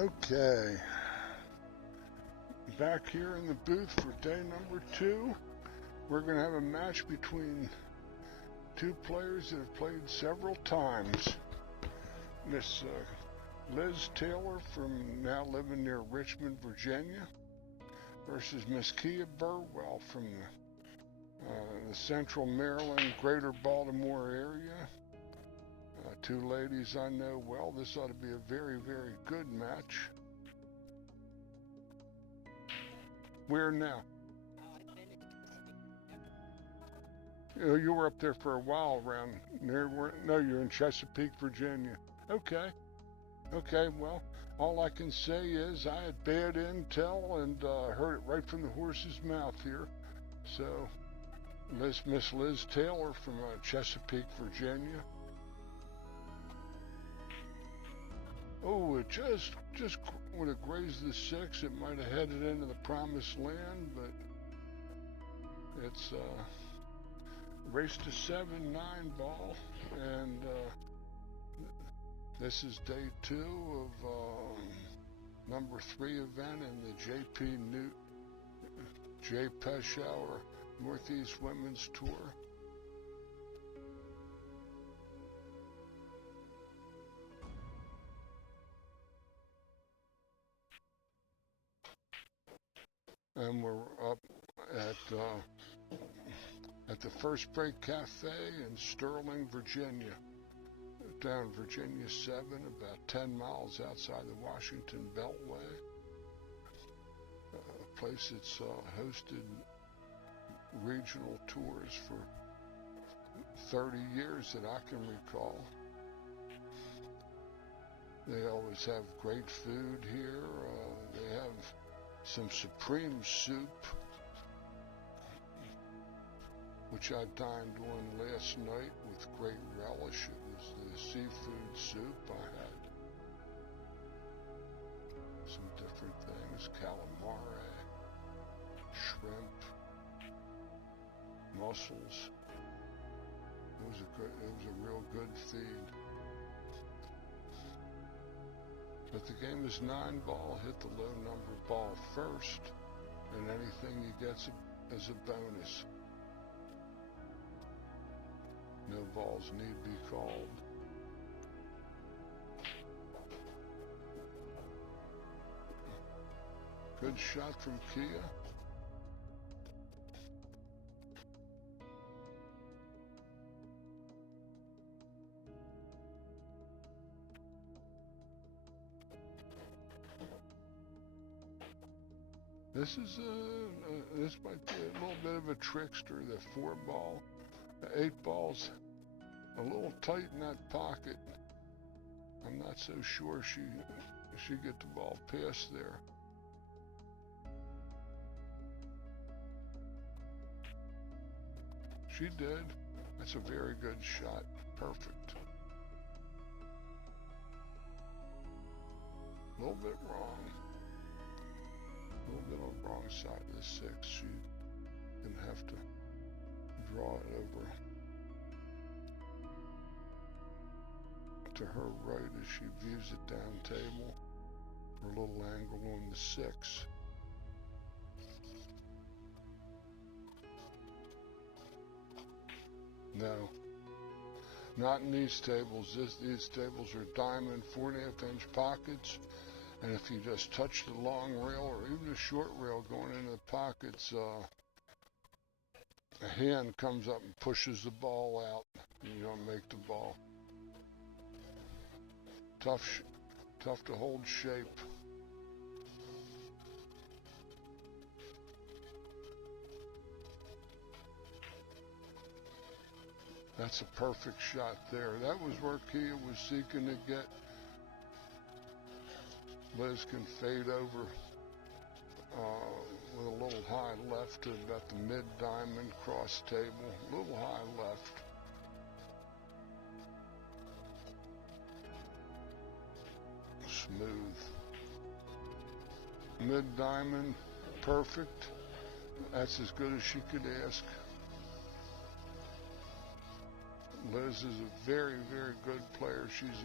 Okay, back here in the booth for day number 2. We're going to have a match between two players that have played several times. Miss Liz Taylor from now living near Richmond, Virginia, versus Miss Kia Burwell from the central Maryland, greater Baltimore area. Two ladies I know well. This ought to be a very, very good match. Where now? You were up there for a while around there. No, you're in Chesapeake, Virginia. Okay. Okay, well, all I can say is I had bad intel and heard it right from the horse's mouth here. So, Miss Liz Taylor from Chesapeake, Virginia. Oh, it just would have grazed the 6. It might have headed into the promised land, but it's race to 7-9 ball, and this is day 2 of number 3 event in the JPNEWT Peshawar Northeast Women's Tour. And we're up at the First Break Cafe in Sterling, Virginia, down Virginia 7, about 10 miles outside the Washington Beltway. A place that's hosted regional tours for 30 years that I can recall. They always have great food here. They have some supreme soup, which I dined on last night with great relish. It was the seafood soup. I had some different things, calamari, shrimp, mussels. It was a real good feed. But the game is 9 ball, hit the low number ball first, and anything you get is a bonus. No balls need be called. Good shot from Kia. This might be a little bit of a trickster. The 4 ball, the 8 ball's a little tight in that pocket. I'm not so sure she get the ball past there. She did. That's a very good shot. Perfect. A little bit wrong. A little bit on the wrong side of the 6. She didn't have to draw it over to her right as she views it down table for a little angle on the 6. No, not in these tables. These tables are diamond 4.5-inch pockets. And if you just touch the long rail or even the short rail going into the pockets, a hand comes up and pushes the ball out, and you don't make the ball. Tough to hold shape. That's a perfect shot there. That was where Kia was seeking to get. Liz can fade over with a little high left to about the mid-diamond cross table. A little high left. Smooth. Mid-diamond, perfect. That's as good as she could ask. Liz is a very, very good player. She's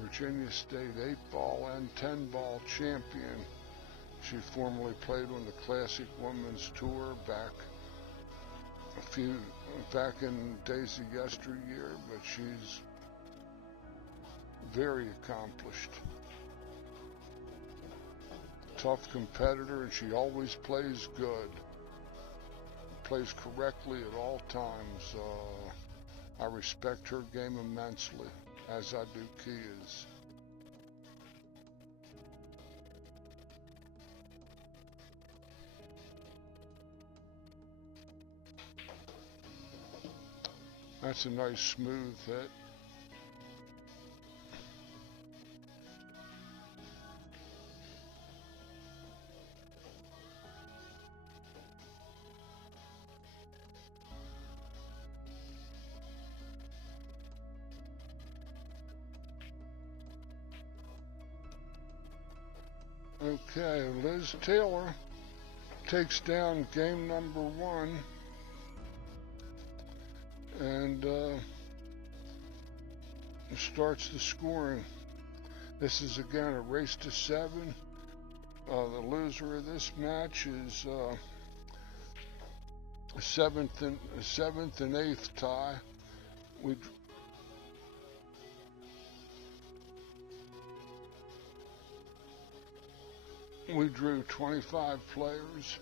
Virginia State 8-ball and 10-ball champion. She formerly played on the Classic Women's Tour back in days of yesteryear, but she's very accomplished. Tough competitor, and she always plays good. Plays correctly at all times. I respect her game immensely, as I do Kia's. That's a nice smooth hit. Okay, Liz Taylor takes down game number 1 and starts the scoring. This is again a race to 7. The loser of this match is a 7th and 8th tie. We drew 25 players,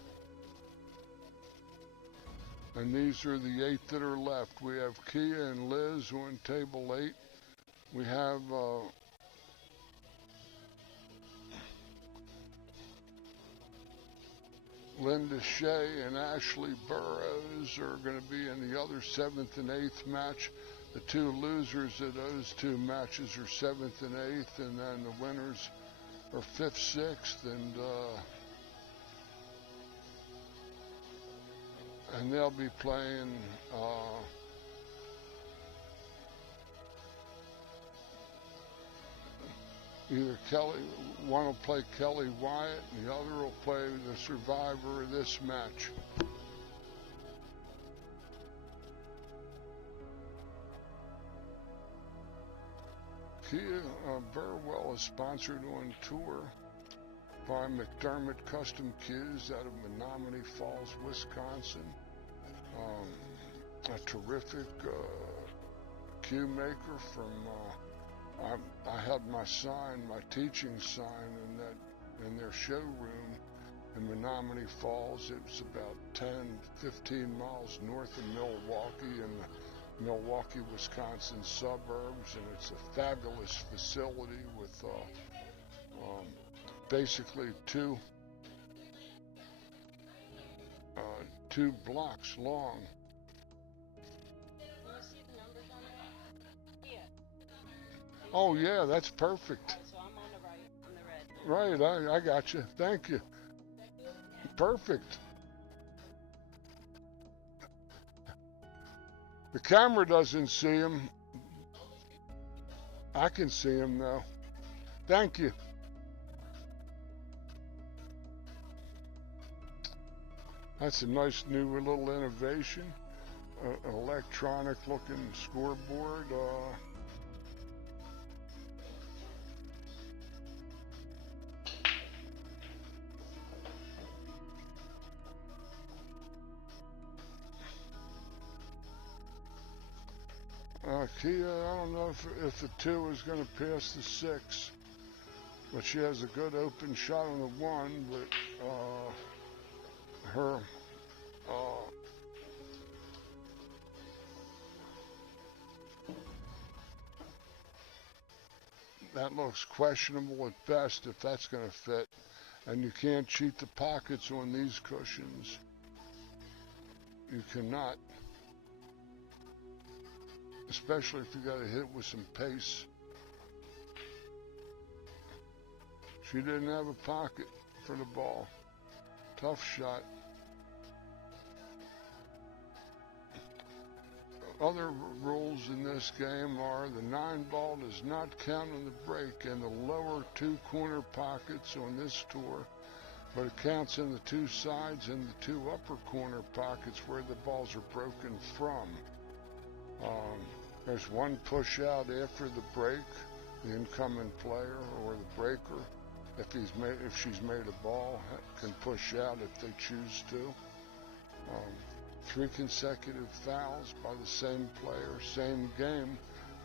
and these are the 8 that are left. We have Kia and Liz on table 8. We have Linda Shea and Ashley Burrows are going to be in the other 7th and 8th match. The 2 losers of those 2 matches are 7th and 8th, and then the winners are 5th, 6th, and they'll be playing either one will play Kelly Wyatt and the other will play the survivor of this match. Kia Burwell is sponsored on tour by McDermott Custom Cues out of Menominee Falls, Wisconsin. A terrific cue maker from, I had my teaching sign in their showroom in Menominee Falls. It was about 10-15 miles north of Milwaukee in the Milwaukee, Wisconsin suburbs, and it's a fabulous facility with basically two blocks long. Oh yeah, that's perfect. So I'm on the right, on the red. Right, I got you. Thank you. Perfect. The camera doesn't see him. I can see him though. Thank you. That's a nice new little innovation. Electronic looking scoreboard. Kia, I don't know if the 2 is going to pass the 6, but she has a good open shot on the 1, but her that looks questionable at best if that's going to fit, and you can't cheat the pockets on these cushions. You cannot. Especially if you got to hit with some pace. She didn't have a pocket for the ball. Tough shot. Other rules in this game are the 9-ball does not count on the break in the lower 2 corner pockets on this tour, but it counts in the 2 sides and the 2 upper corner pockets where the balls are broken from. There's 1 push out after the break the incoming player or the breaker, if she's made a ball, can push out if they choose to. 3 consecutive fouls by the same player, same game,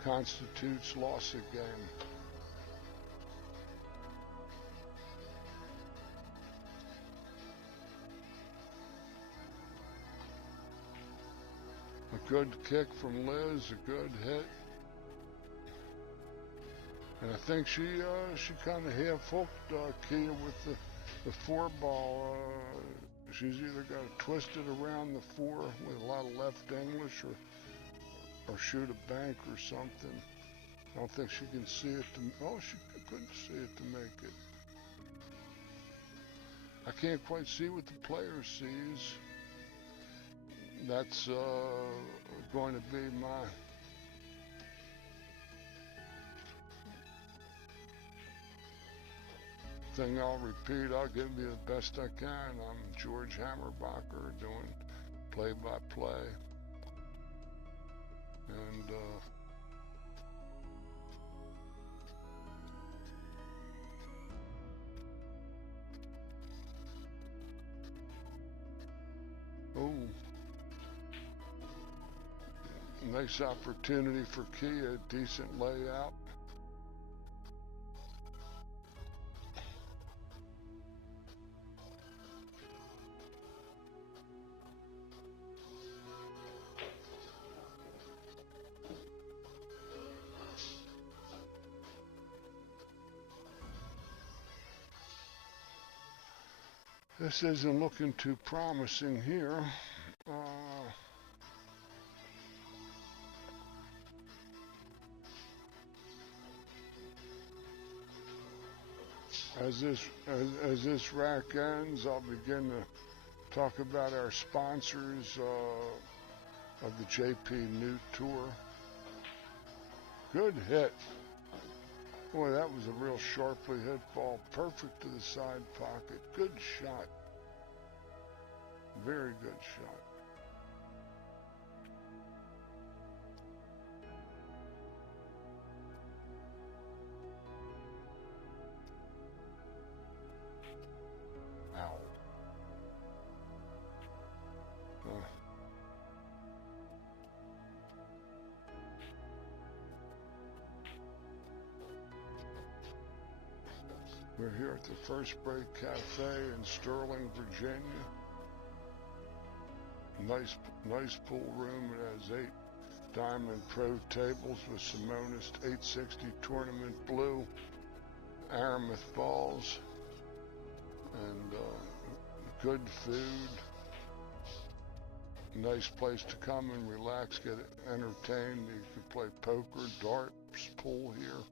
constitutes loss of game. A good kick from Liz, a good hit. And I think she kind of half-hooked Kia with the 4 ball. She's either got to twist it around the 4 with a lot of left English or shoot a bank or something. I don't think she can see it she couldn't see it to make it. I can't quite see what the player sees. That's going to be my thing I'll repeat. I'll give you the best I can. I'm George Hammerbacher doing play-by-play. And nice opportunity for Kia, decent layout. This isn't looking too promising here. As this rack ends, I'll begin to talk about our sponsors of the JPNEWT Tour. Good hit. Boy, that was a real sharply hit ball. Perfect to the side pocket. Good shot. Very good shot. Ow. We're here at the First Break Cafe in Sterling, Virginia. Nice pool room. It has 8 Diamond Pro tables with Simonis 860 Tournament Blue Aramith balls and good food. Nice place to come and relax, get entertained. You can play poker, darts, pool here.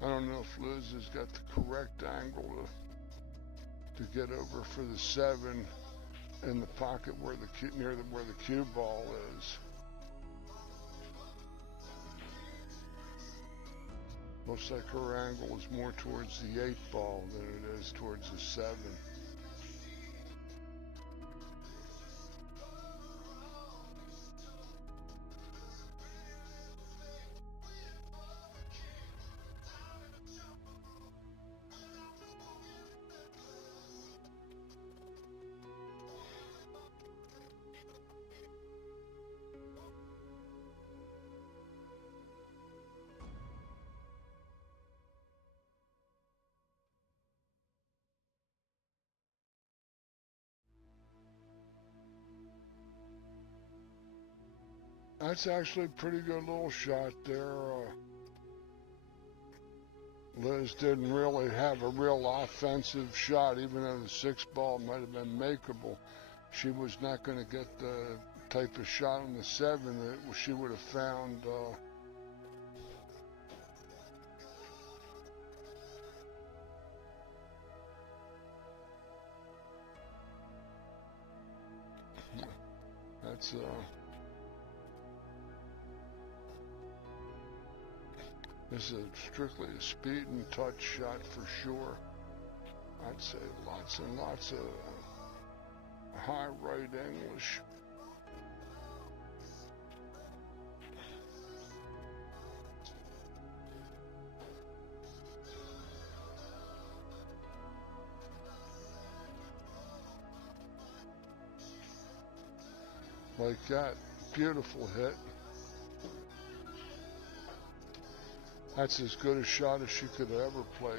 I don't know if Liz has got the correct angle to get over for the 7 in the pocket where where the cue ball is. Looks like her angle is more towards the 8 ball than it is towards the 7. That's actually a pretty good little shot there. Liz didn't really have a real offensive shot, even though the 6 ball might have been makeable. She was not going to get the type of shot on the 7 that she would have found this is strictly a speed and touch shot for sure. I'd say lots and lots of high right English. Like that. Beautiful hit. That's as good a shot as she could have ever played.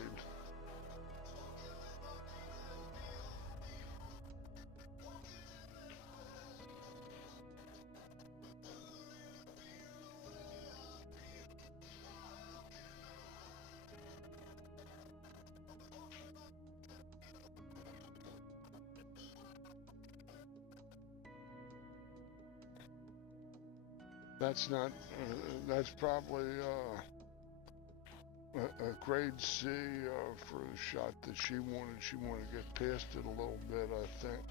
That's not, that's probably a grade C for the shot that she wanted. She wanted to get past it a little bit, I think.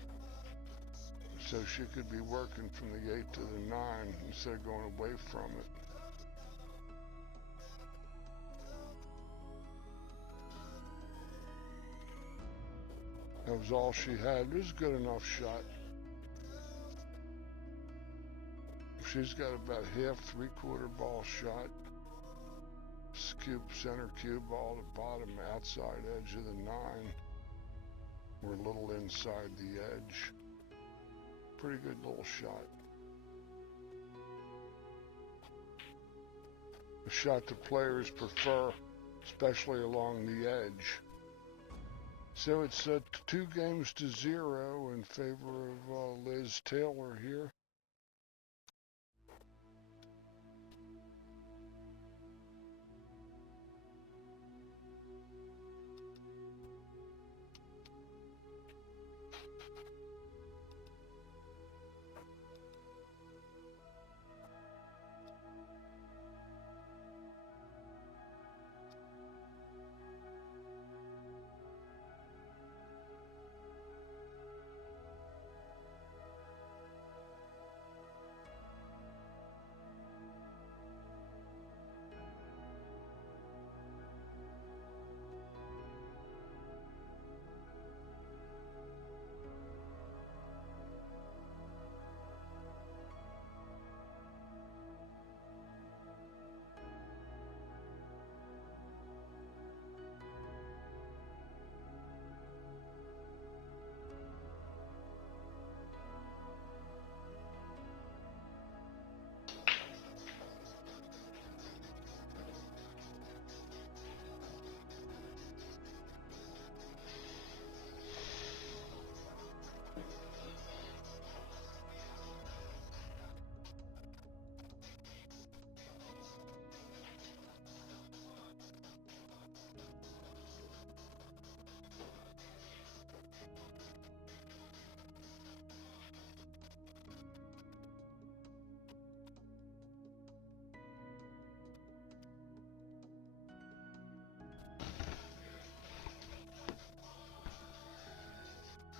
So she could be working from the 8 to the 9 instead of going away from it. That was all she had. It was a good enough shot. She's got about half, three-quarter ball shot. Cube, center cue ball to bottom, outside edge of the 9. We're a little inside the edge. Pretty good little shot. A shot the players prefer, especially along the edge. So it's 2 games to 0 in favor of Liz Taylor here.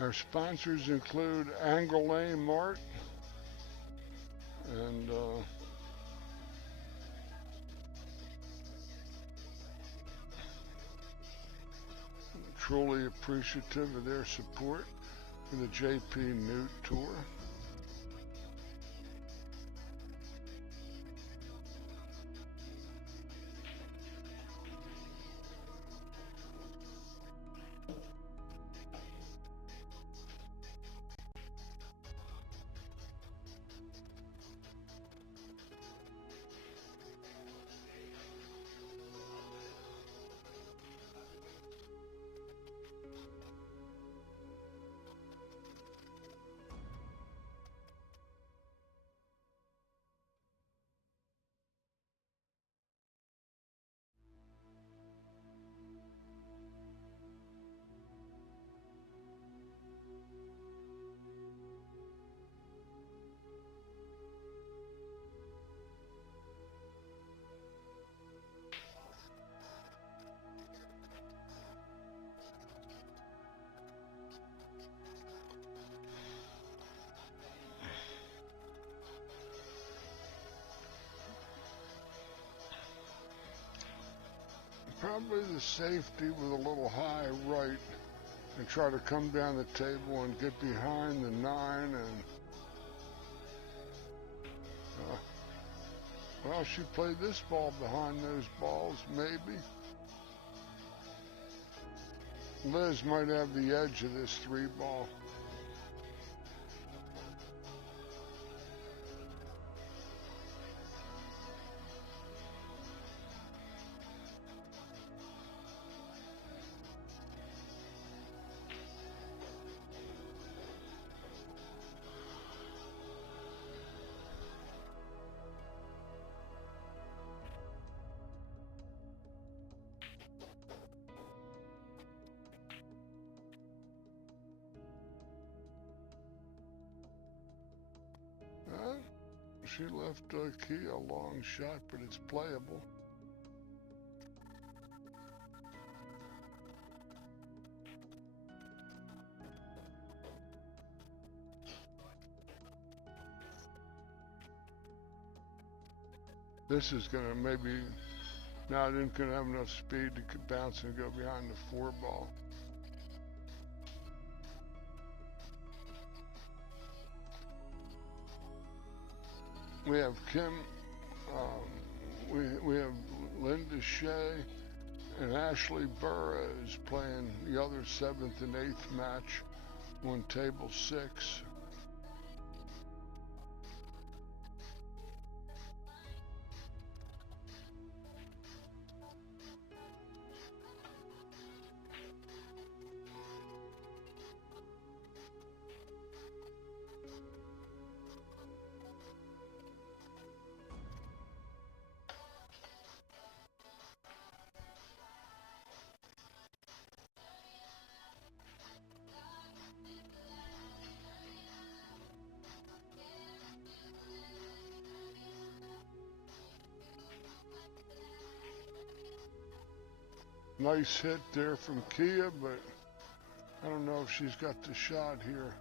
Our sponsors include Angle Mart and truly appreciative of their support for the JPNEWT tour. Probably the safety with a little high right and try to come down the table and get behind the 9 and well, she played this ball behind those balls, maybe. Liz might have the edge of this 3 ball. She left Key a long shot, but it's playable. This is gonna maybe, now I didn't have enough speed to bounce and go behind the 4 ball. We have Kim, we have Linda Shea and Ashley Burrows playing the other 7th and 8th match on table 6. Nice hit there from Kia, but I don't know if she's got the shot here.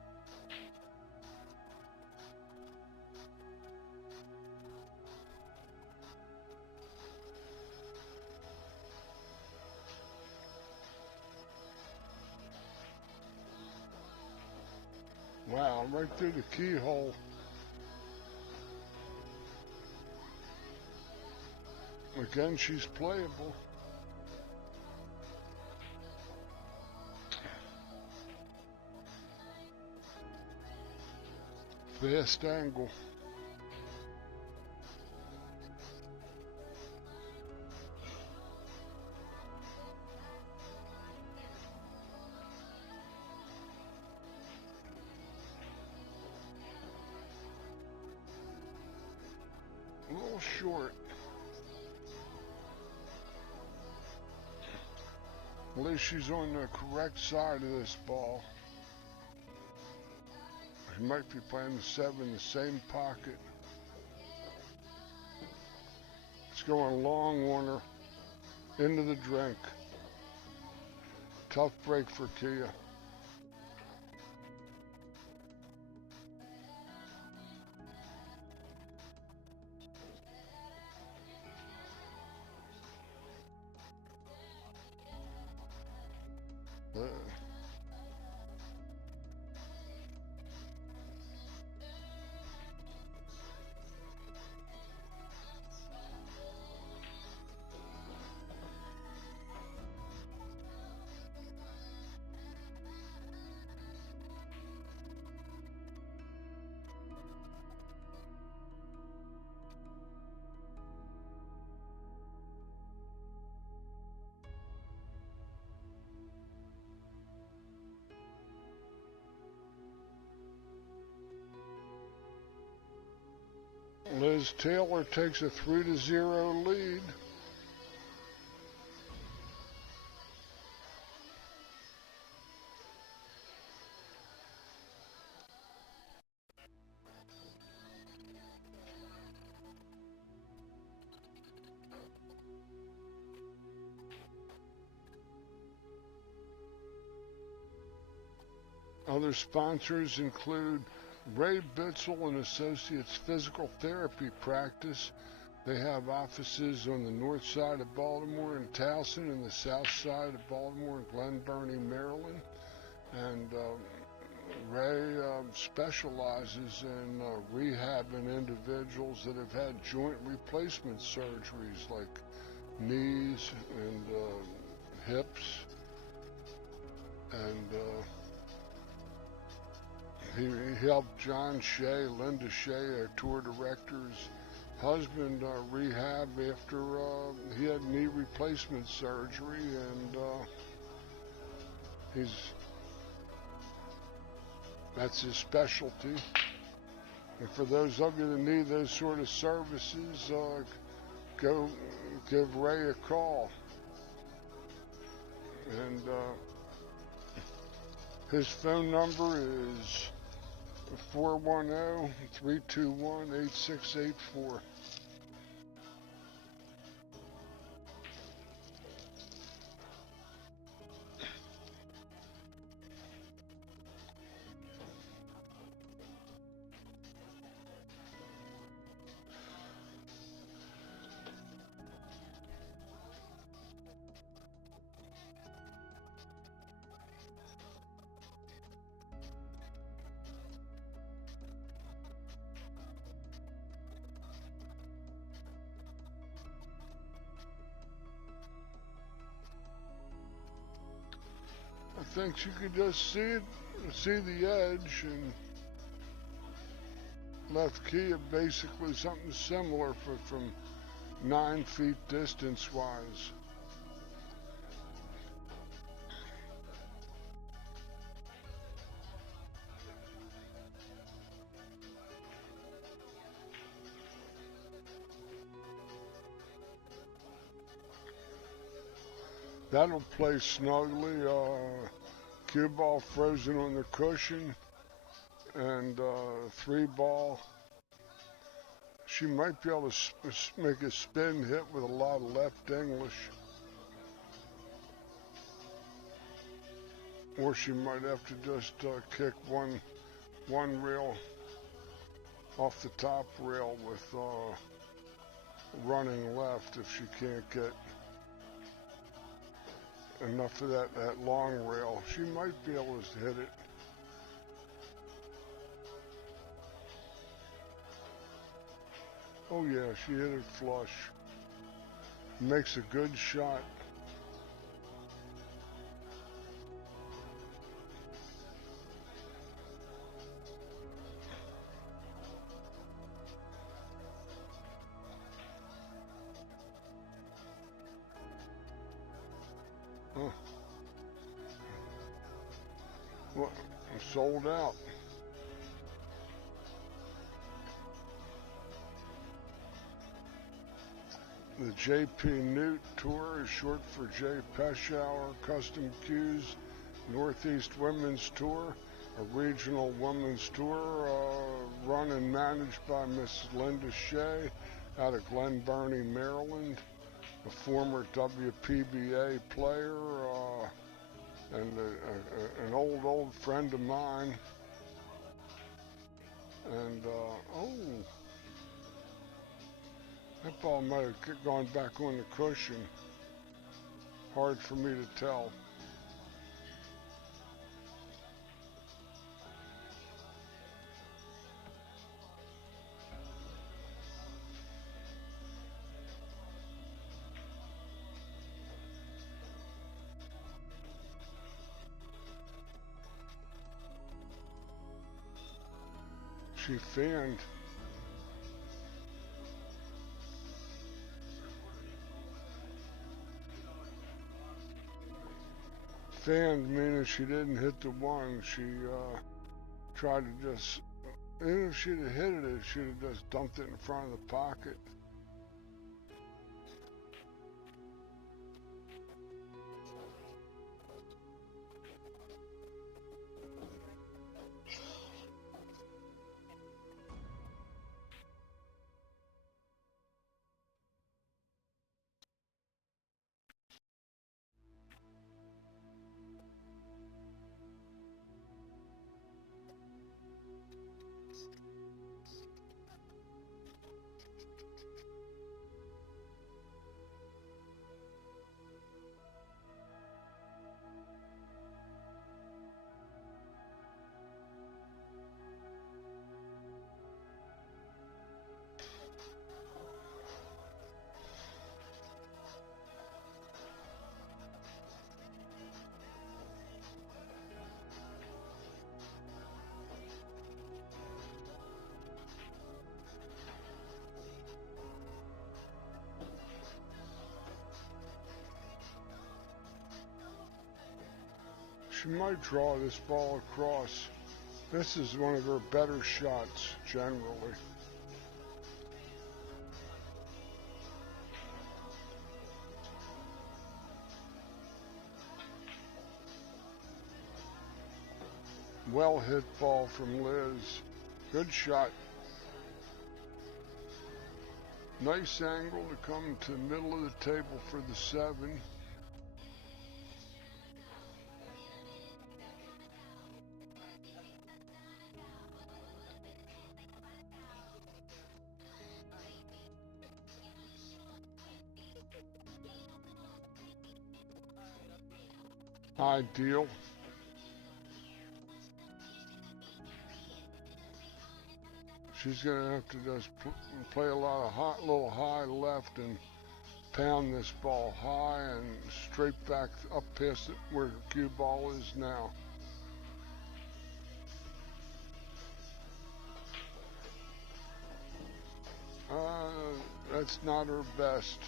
Wow, right through the keyhole. Again, she's playable. Fast angle. A little short. At least she's on the correct side of this ball. She might be playing the 7, the same pocket. It's going long on her, into the drink. Tough break for Kia. Liz Taylor takes a 3-0 lead. Other sponsors include Ray Bitzel and Associates Physical Therapy Practice, They have offices on the north side of Baltimore in Towson and the south side of Baltimore in Glen Burnie, Maryland. And Ray specializes in rehabbing individuals that have had joint replacement surgeries like knees and hips. And he helped John Shea, Linda Shea, our tour director's husband, rehab after he had knee replacement surgery, and that's his specialty. And for those of you that need those sort of services, go give Ray a call. And his phone number is 410-321-8684. I think you could just see the edge, and left key of basically something similar from 9 feet distance wise. That'll play snugly. Cue ball frozen on the cushion, and 3-ball. She might be able to make a spin hit with a lot of left English. Or she might have to just kick one rail off the top rail with running left if she can't get enough of that long rail. She might be able to hit it. Oh yeah, she hit it flush. Makes a good shot. Huh. Well, I'm sold out. The JPNEWT Tour is short for J. Peschauer Custom Cues Northeast Women's Tour, a regional women's tour run and managed by Miss Linda Shea out of Glen Burnie, Maryland, a former WPBA player and an old friend of mine. And that ball might have gone back on the cushion. Hard for me to tell. She fanned. Fanned meaning she didn't hit the one. She tried to just, even if she'd have hit it, she'd have just dumped it in front of the pocket. She might draw this ball across. This is one of her better shots, generally. Well hit ball from Liz. Good shot. Nice angle to come to the middle of the table for the 7. Ideal. She's going to have to just play a lot of little high left and pound this ball high and straight back up past it where her cue ball is now. That's not her best.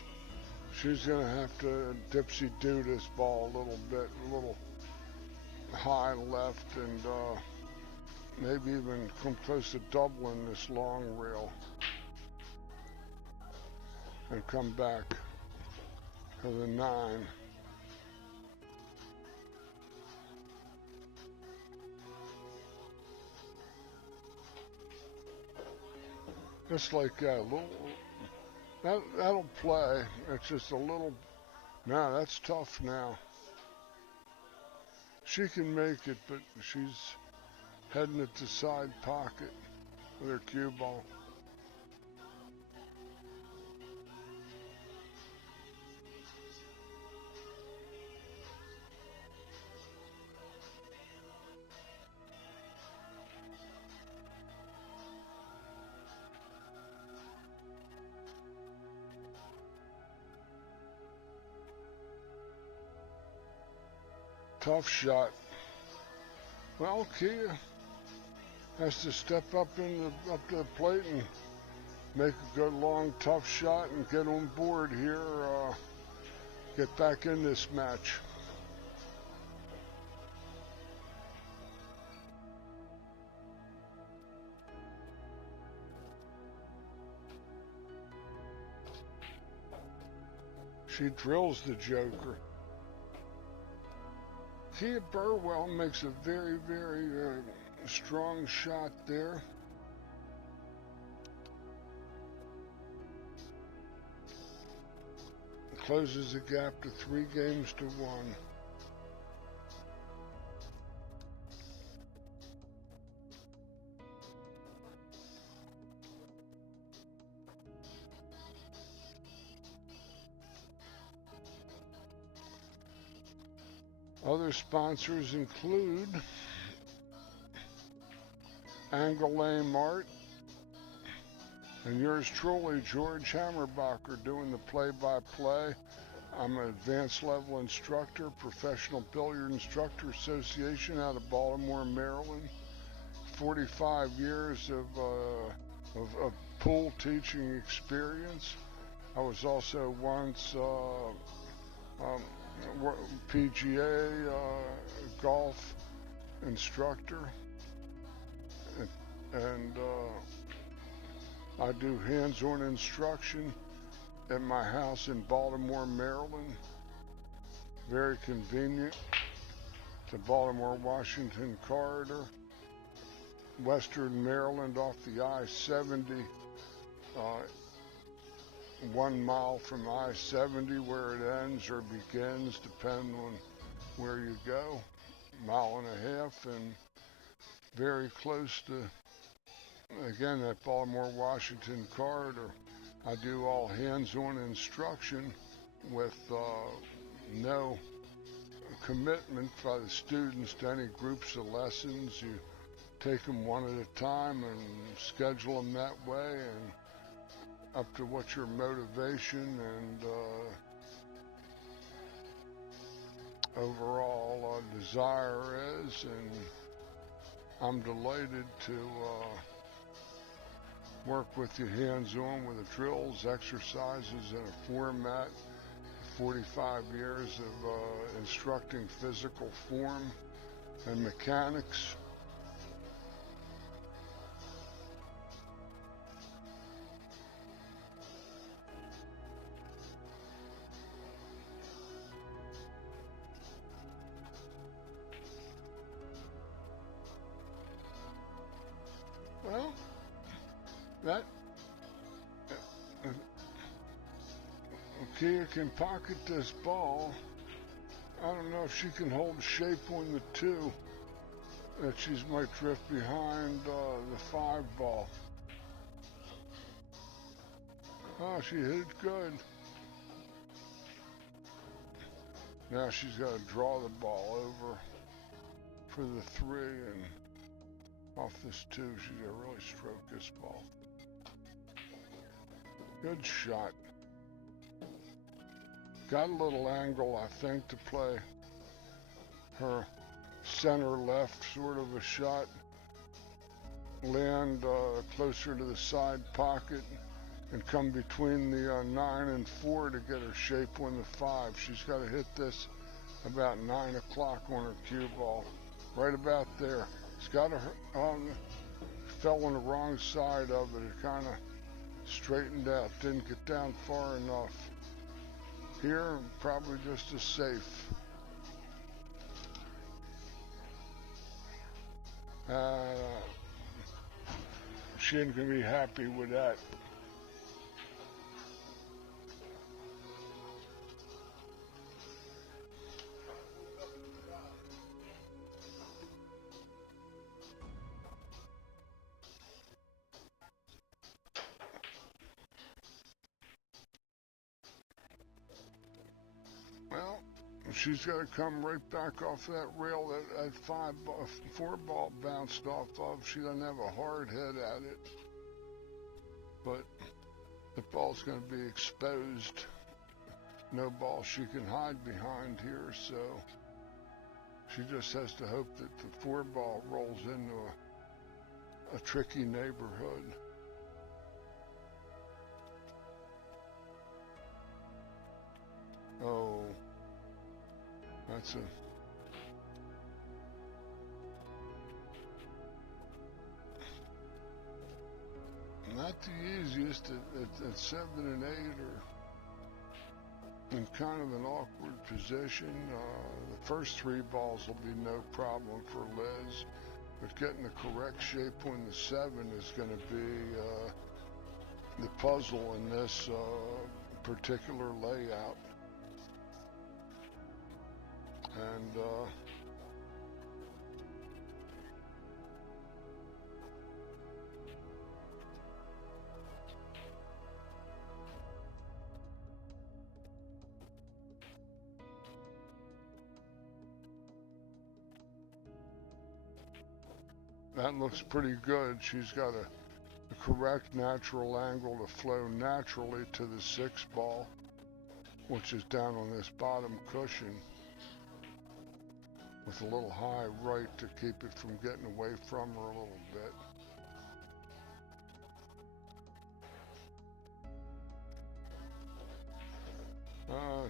She's going to have to dipsy-do this ball a little bit, a little high left, and maybe even come close to doubling this long reel and come back to the 9. Just like that, that'll play. It's just a little, now that's tough now. She can make it, but she's heading it to side pocket with her cue ball. Tough shot. Well, Kia has to step up to the plate and make a good long tough shot and get on board here, get back in this match. She drills the joker. Kia Burwell makes a very, very strong shot there. Closes the gap to 3 games to 1. Other sponsors include Angoulême Mart and yours truly, George Hammerbacher, doing the play-by-play. I'm an advanced level instructor, Professional Billiard Instructor Association out of Baltimore, Maryland. 45 years of pool teaching experience. I was also once PGA golf instructor, and I do hands-on instruction at my house in Baltimore, Maryland. Very convenient to Baltimore-Washington corridor. Western Maryland off the I-70, 1 mile from I-70 where it ends or begins, depending on where you go. 1.5 miles, and very close to, again, that Baltimore-Washington corridor. I do all hands-on instruction with no commitment by the students to any groups of lessons. You take them one at a time and schedule them that way, and up to what your motivation and overall desire is. And I'm delighted to work with you hands-on with the drills, exercises, and a format. 45 years of instructing physical form and mechanics. Well, that Kia can pocket this ball. I don't know if she can hold shape on the 2. That she might drift behind the 5 ball. Oh, she hit it good. Now she's got to draw the ball over for the 3, and off this 2, she's got to really stroke this ball. Good shot. Got a little angle, I think, to play her center left sort of a shot. Land closer to the side pocket and come between the 9 and 4 to get her shape on the 5. She's got to hit this about 9 o'clock on her cue ball. Right about there. It's got to, fell on the wrong side of it. It kind of straightened out. Didn't get down far enough. Here, probably just as safe. She ain't gonna be happy with that. Well, she's got to come right back off that rail that 4 ball bounced off of. She doesn't have a hard hit at it, but the ball's going to be exposed. No ball she can hide behind here, so she just has to hope that the 4 ball rolls into a tricky neighborhood. Oh, that's not the easiest at 7 and 8 or in kind of an awkward position. The first 3 balls will be no problem for Liz, but getting the correct shape on the 7 is going to be the puzzle in this particular layout. And that looks pretty good. She's got a correct natural angle to flow naturally to the 6 ball, which is down on this bottom cushion, with a little high right to keep it from getting away from her a little bit.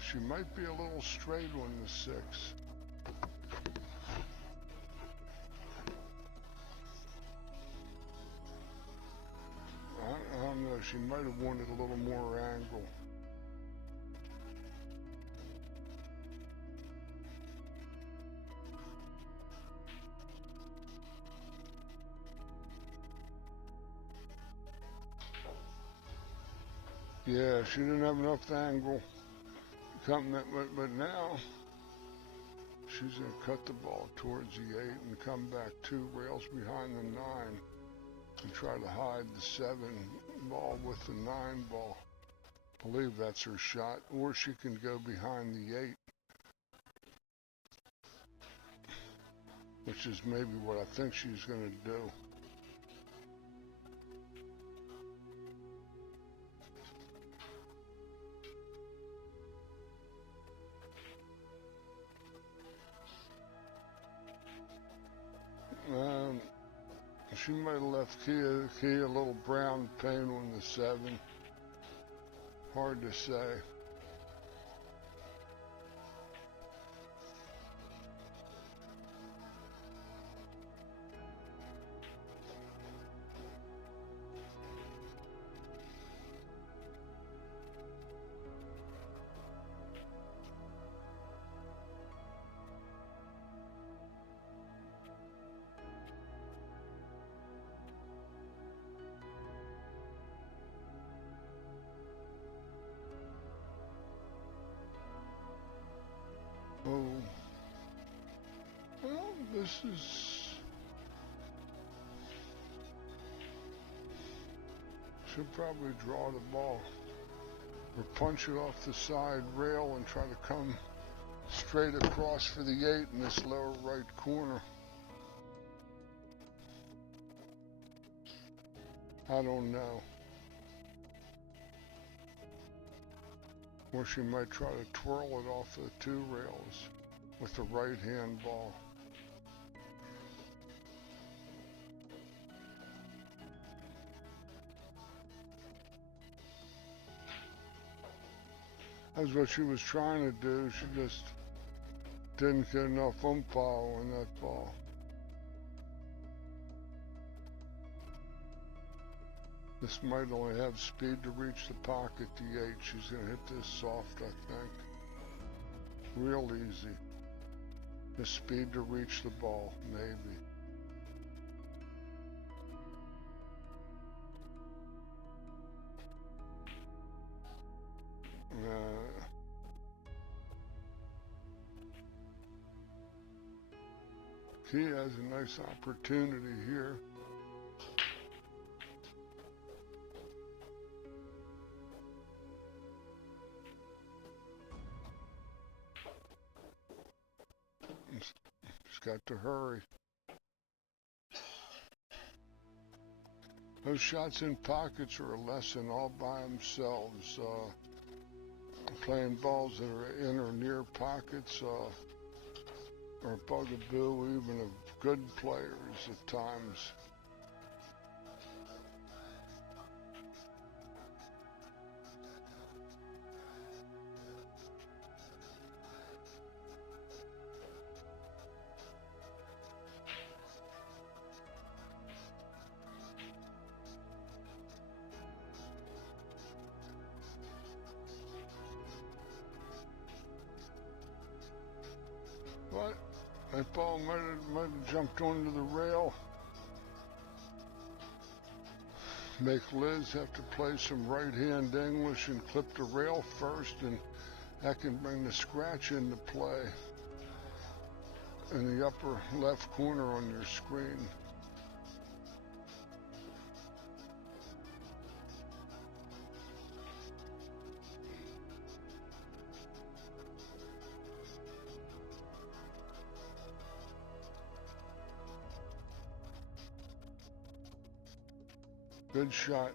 She might be a little straight on the 6. I don't know, she might have wanted a little more angle. Yeah, she didn't have enough angle. But now she's going to cut the ball towards the 8 and come back 2 rails behind the 9 and try to hide the 7 ball with the 9 ball. I believe that's her shot. Or she can go behind the 8, which is maybe what I think she's going to do. She might have left Kia a little brown paint on the 7. Hard to say. this is... Should probably draw the ball. Or punch it off the side rail and try to come straight across for the 8 in this lower right corner. I don't know. Or she might try to twirl it off the 2 rails with the right hand ball. That's what she was trying to do. She just didn't get enough umpire on that ball. This might only have speed to reach the pocket, the 8. She's going to hit this soft, I think. Real easy. The speed to reach the ball, maybe. He has a nice opportunity here. He's got to hurry. Those shots in pockets are a lesson all by themselves. Playing balls that are in or near pockets are a bugaboo even of good players at times. But that ball might have jumped onto the rail. Make Liz have to play some right-hand English and clip the rail first, and that can bring the scratch into play in the upper left corner on your screen. Good shot.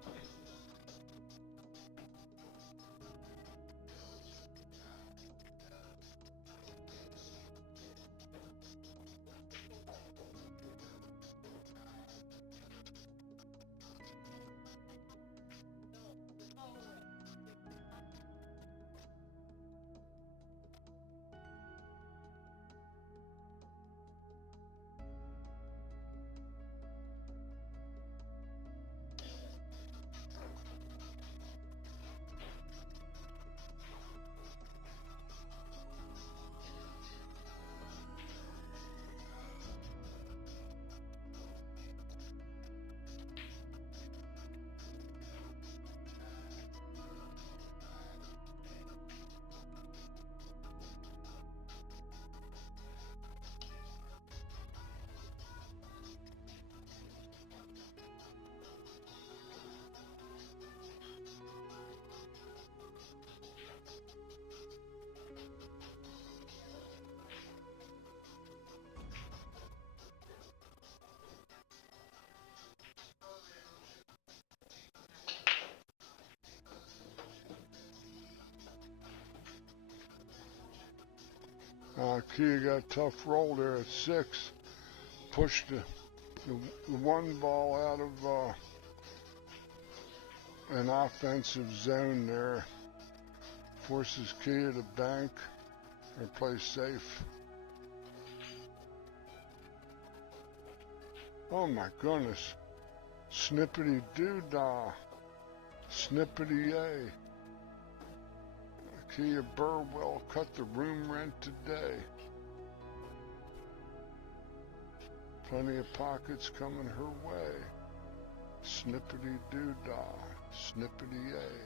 Kia got a tough roll there at 6. Pushed the one ball out of an offensive zone there. Forces Kia to bank or play safe. Oh my goodness. Snippety doo-dah. Snippety-yay. Kia Burwell cut the room rent today. Plenty of pockets coming her way. Snippety doo-dah. Snippety-yay.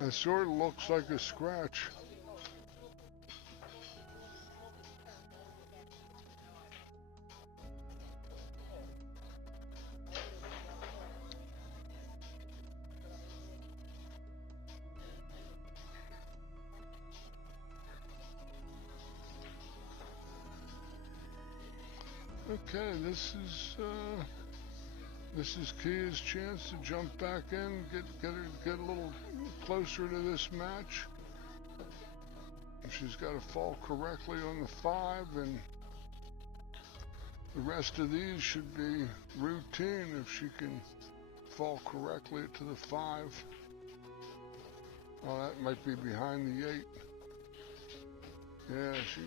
It sort of looks like a scratch. Okay, this is Kia's chance to jump back in, get a little closer to this match. She's got to fall correctly on the 5, and the rest of these should be routine if she can fall correctly to the 5. Oh, that might be behind the 8. Yeah, she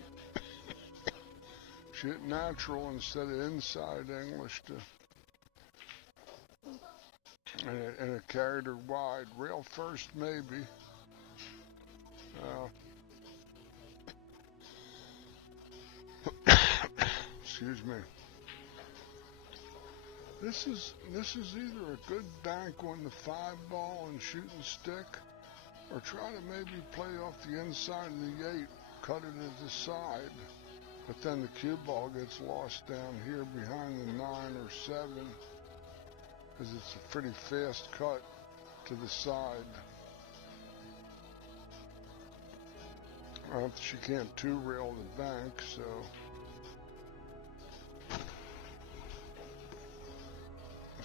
hit natural instead of inside English and it carried her wide. Rail first, maybe. Excuse me. This is either a good bank on the 5 ball and shooting stick, or try to maybe play off the inside of the 8, cut it at the side. But then the cue ball gets lost down here behind the 9 or 7, because it's a pretty fast cut to the side. She can't 2-rail the bank, so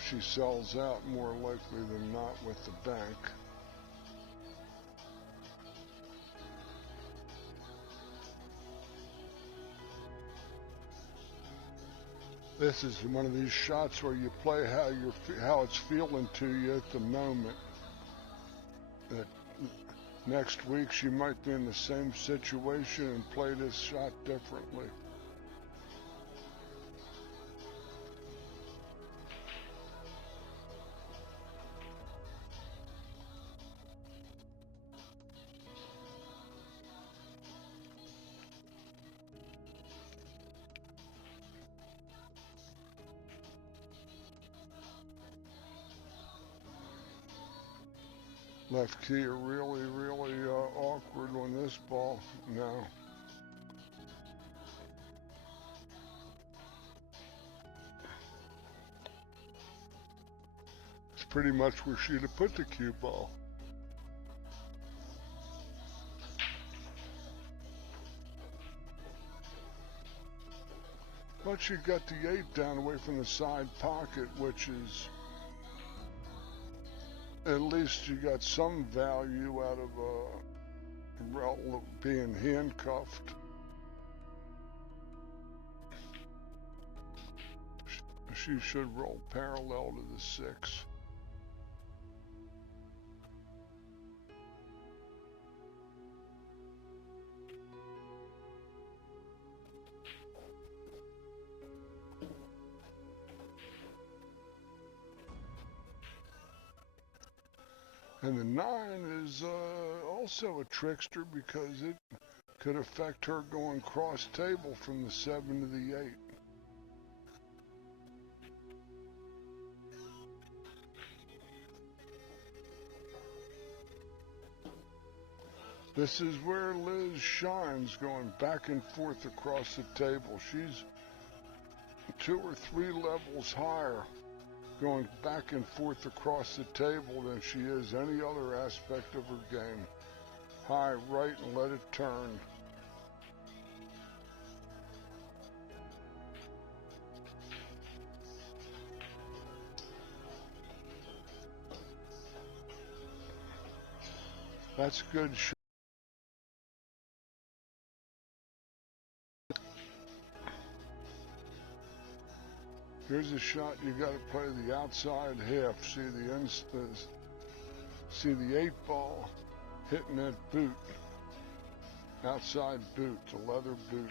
she sells out more likely than not with the bank. This is one of these shots where you play how it's feeling to you at the moment. Next week she might be in the same situation and play this shot differently. Left key are really awkward on this ball now. It's pretty much where she'd have put the cue ball. But she got the 8 down away from the side pocket, which is, at least you got some value out of being handcuffed. She should roll parallel to the 6. And the 9 is also a trickster because it could affect her going cross table from the 7 to the 8. This is where Liz shines, going back and forth across the table. She's 2 or 3 levels higher, going back and forth across the table than she is any other aspect of her game. High right and let it turn. That's a good shot. Here's a shot you got to play the outside half. See the 8 ball hitting that boot, outside boot, the leather boot.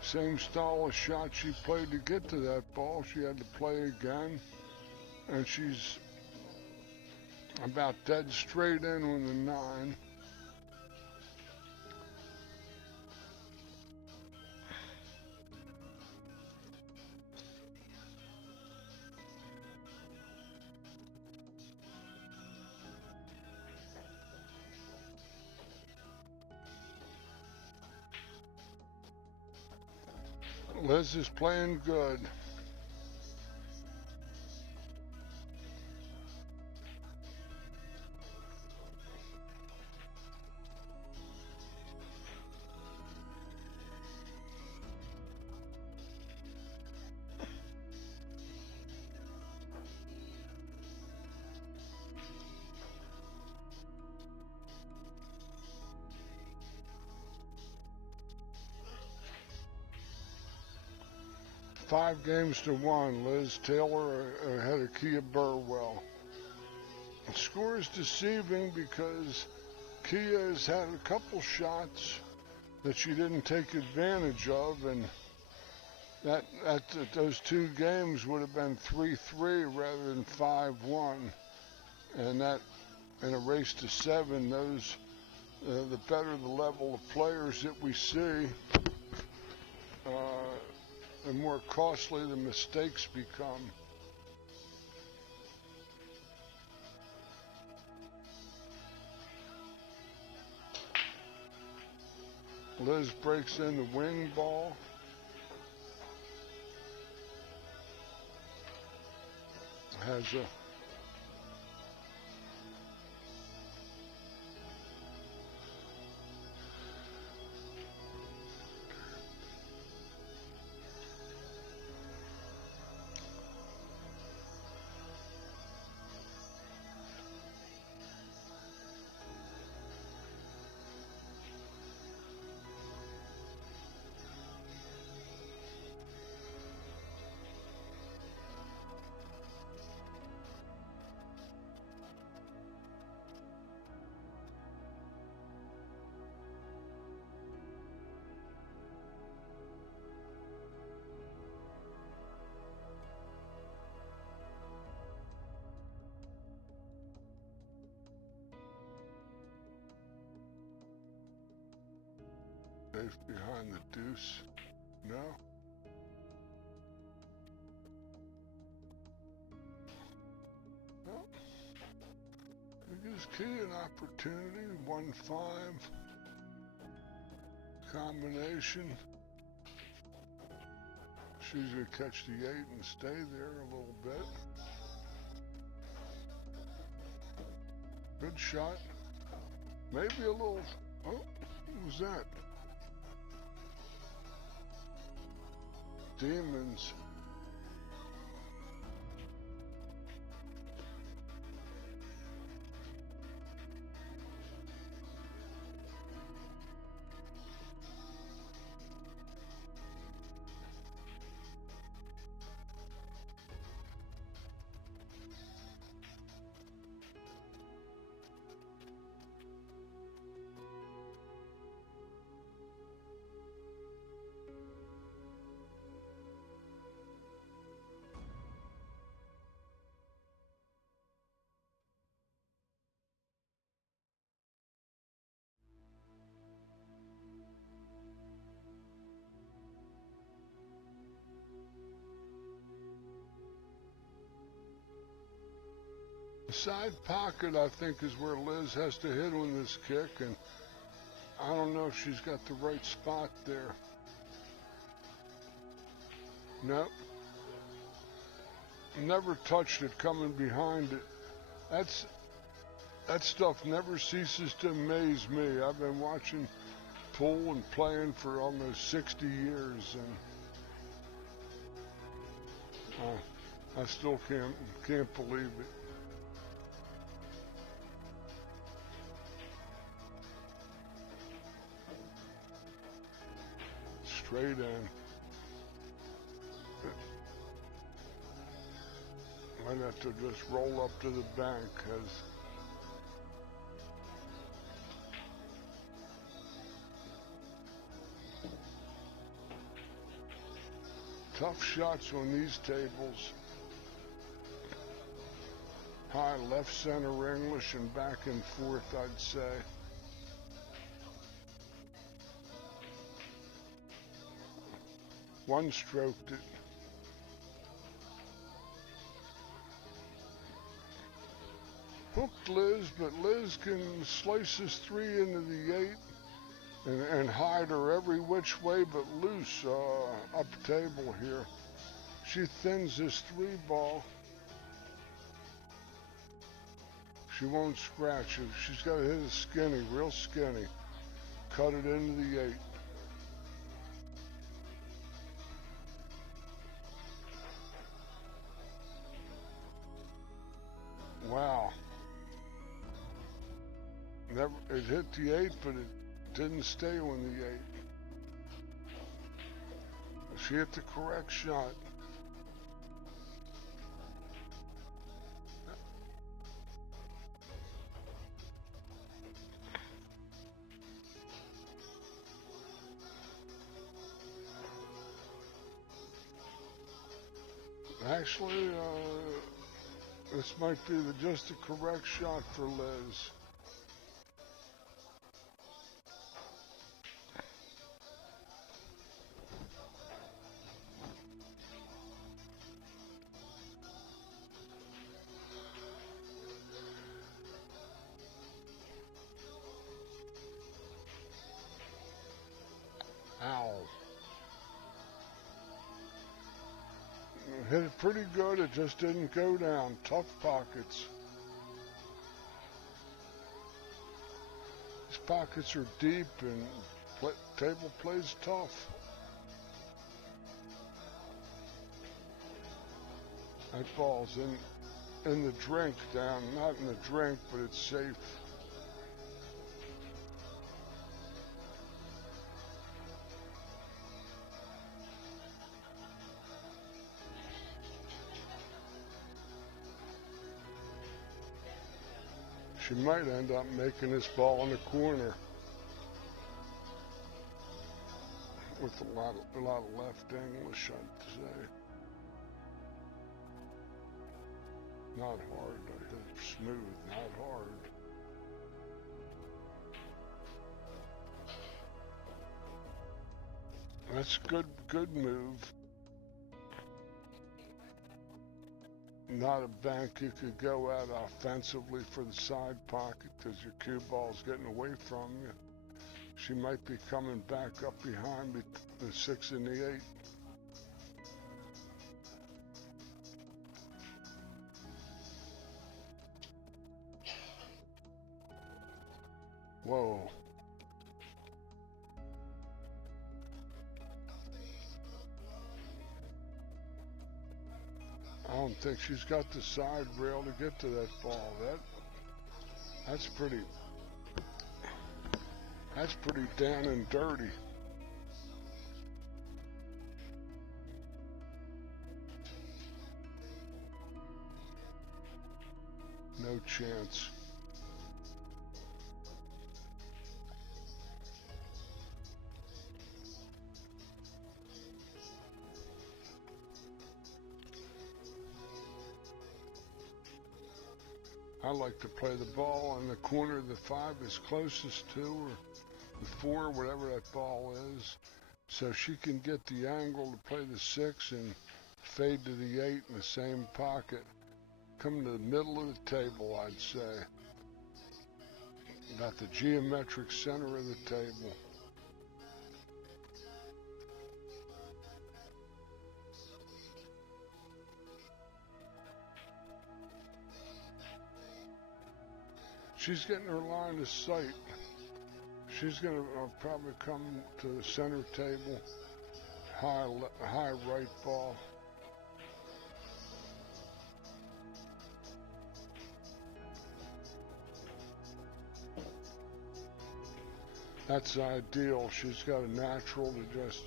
Same style of shot she played to get to that ball, she had to play again, and she's about dead straight in on the 9. Liz is playing good. Five games to one. Liz Taylor ahead of Kia Burwell. The score is deceiving because Kia has had a couple shots that she didn't take advantage of, and those two games would have been 3-3 rather than 5-1, and that in a race to 7, those the better the level of players that we see, the more costly the mistakes become. Liz breaks in the wing ball. Has a safe behind the deuce. No. Well, it gives Key an opportunity. 1-5 combination. She's going to catch the 8 and stay there a little bit. Good shot. Maybe a little. Oh, what was that? Demons. The side pocket, I think, is where Liz has to hit on this kick, and I don't know if she's got the right spot there. Nope. Never touched it coming behind it. That stuff never ceases to amaze me. I've been watching pool and playing for almost 60 years, and I still can't believe it. Straight in. Might have to just roll up to the bank, because tough shots on these tables. High left center English and back and forth, I'd say. One stroked it. Hooked Liz, but Liz can slice this 3 into the 8 and hide her every which way but loose up table here. She thins this 3 ball. She won't scratch it. She's got to hit it skinny, real skinny. Cut it into the 8. Wow. It hit the 8, but it didn't stay on the 8. She hit the correct shot. Actually, this might be just the correct shot for Liz. Ow. Hit it pretty good, it just didn't go down. Tough pockets. These pockets are deep and table plays tough. That ball's in the drink down, not in the drink, but it's safe. She might end up making this ball in the corner with a lot of left English, I'd say. Not hard, I hit it smooth, not hard. That's good move. Not a bank you could go at offensively for the side pocket because your cue ball's getting away from you. She might be coming back up behind the 6 and the 8. Whoa. I don't think she's got the side rail to get to that ball. That's pretty down and dirty. No chance. I like to play the ball in the corner of the 5 is closest to, or the 4, whatever that ball is, so she can get the angle to play the 6 and fade to the 8 in the same pocket. Come to the middle of the table, I'd say. About the geometric center of the table. She's getting her line of sight. She's going to probably come to the center table, high right ball. That's ideal. She's got a natural to just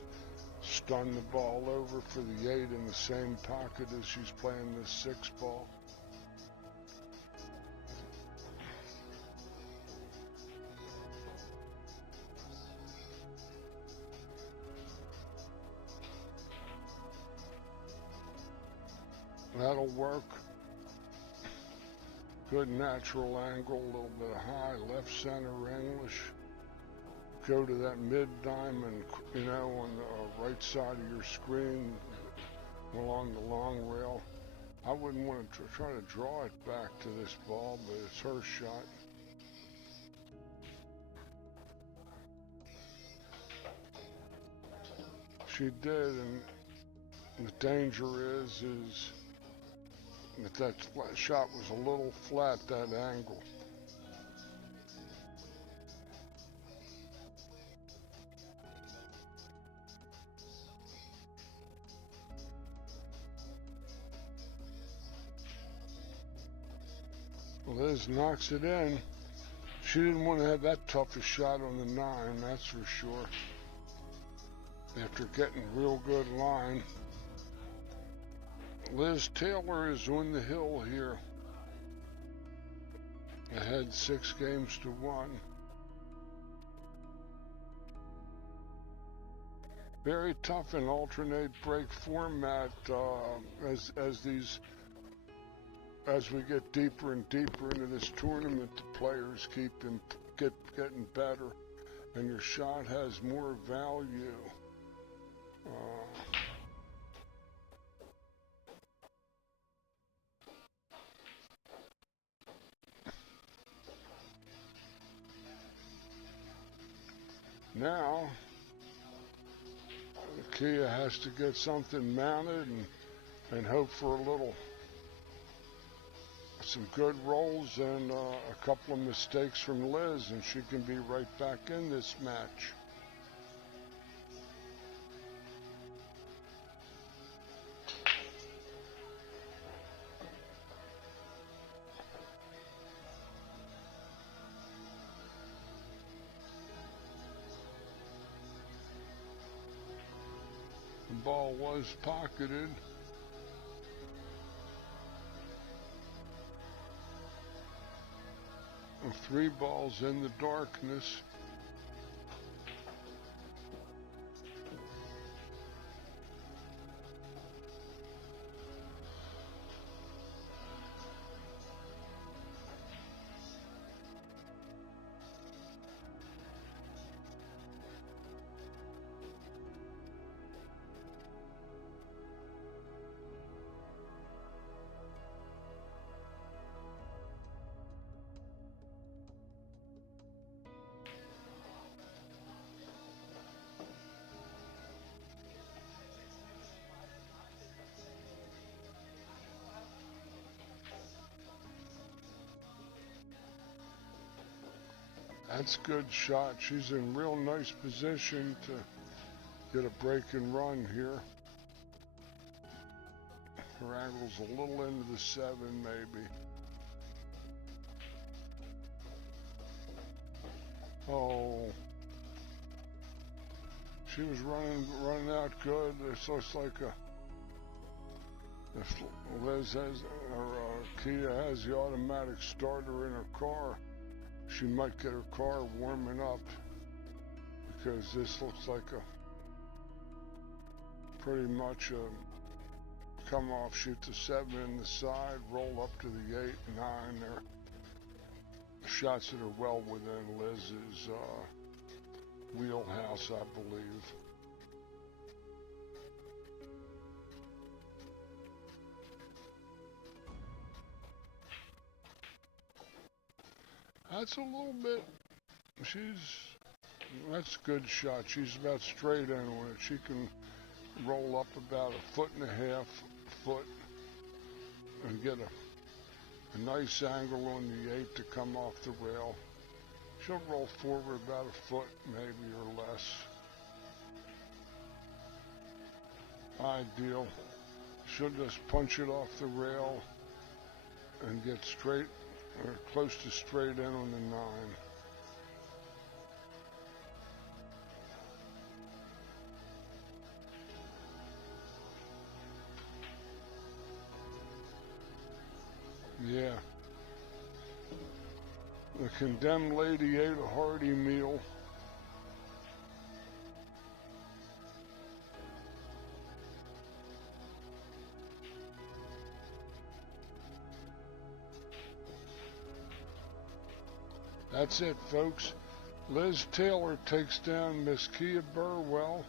stun the ball over for the 8 in the same pocket as she's playing this 6 ball. That'll work. Good natural angle, a little bit of high, left center English. Go to that mid diamond, you know, on the right side of your screen along the long rail. I wouldn't want to try to draw it back to this ball, but it's her shot. She did, and the danger is that shot was a little flat, that angle. Liz knocks it in. She didn't want to have that tough a shot on the 9, that's for sure. After getting real good line. Liz Taylor is on the hill here. Ahead 6 games to 1. Very tough in alternate break format as we get deeper and deeper into this tournament. The players keep getting better, and your shot has more value. Now, Kia has to get something mounted and hope for some good rolls and a couple of mistakes from Liz, and she can be right back in this match. The ball was pocketed. And 3 balls in the darkness. That's a good shot. She's in real nice position to get a break and run here. Her angle's a little into the 7 maybe. Oh. She was running out good. This looks like if Liz has, or Kia has the automatic starter in her car, she might get her car warming up, because this looks like pretty much a come off, shoot the 7 in the side, roll up to the 8, 9 there. Shots that are well within Liz's wheelhouse, I believe. That's a little bit, that's a good shot. She's about straight in with it. She can roll up about 1.5 foot and get a nice angle on the 8 to come off the rail. She'll roll forward about 1 foot maybe or less. Ideal. She'll just punch it off the rail and get straight or close to straight in on the 9. Yeah. The condemned lady ate a hearty meal. That's it, folks. Liz Taylor takes down Miss Kia Burwell.